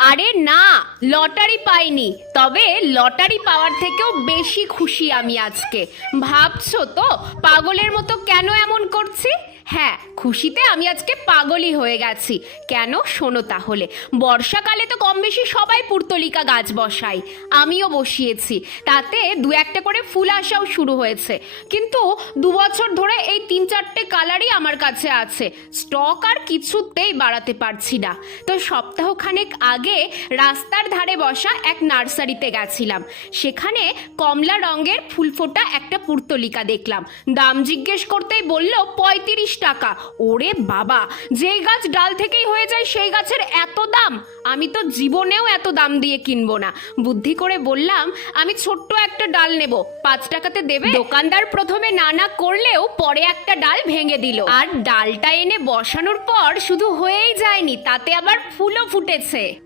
আরে না, লটারি পাইনি। তবে লটারি পাওয়ার থেকেও বেশি খুশি আমি আজকে। ভাবছো তো পাগলের মতো কেন এমন করছি? হ্যাঁ, খুশিতে আমি আজকে পাগলই হয়ে গেছি। কেন শোনো তাহলে। বর্ষাকালে তো কম বেশি সবাই পুর্তলিকা গাছ বসায়, আমিও বসিয়েছি। তাতে দু একটা করে ফুল আসাও শুরু হয়েছে। কিন্তু 2 বছর ধরে এই 3-4টে কালারই আমার কাছে আছে। স্টক আর কিছুতেই বাড়াতে পারছি না। তো সপ্তাহখানেক আগে রাস্তার ধারে বসা এক নার্সারিতে গেছিলাম। সেখানে কমলা রঙের ফুল ফোটা একটা পুর্তলিকা দেখলাম। দাম জিজ্ঞেস করতেই বলল 35 টাকা। ওরে বাবা, যে গাছ ডাল থেকেই হয়ে যায় সেই গাছের এত দাম! আমি তো জীবনেও এত দাম দিয়ে কিনবো না। বুদ্ধি করে বললাম, আমি ছোট্ট একটা ডাল নেব, 5 টাকাতে দেবে? দোকানদার প্রথমে না না করলেও পরে একটা ডাল ভেঙে দিল। আর ডালটা এনে বসানোর পর শুধু হয়েই যায়নি, তাতে আবার ফুলও ফুটেছে।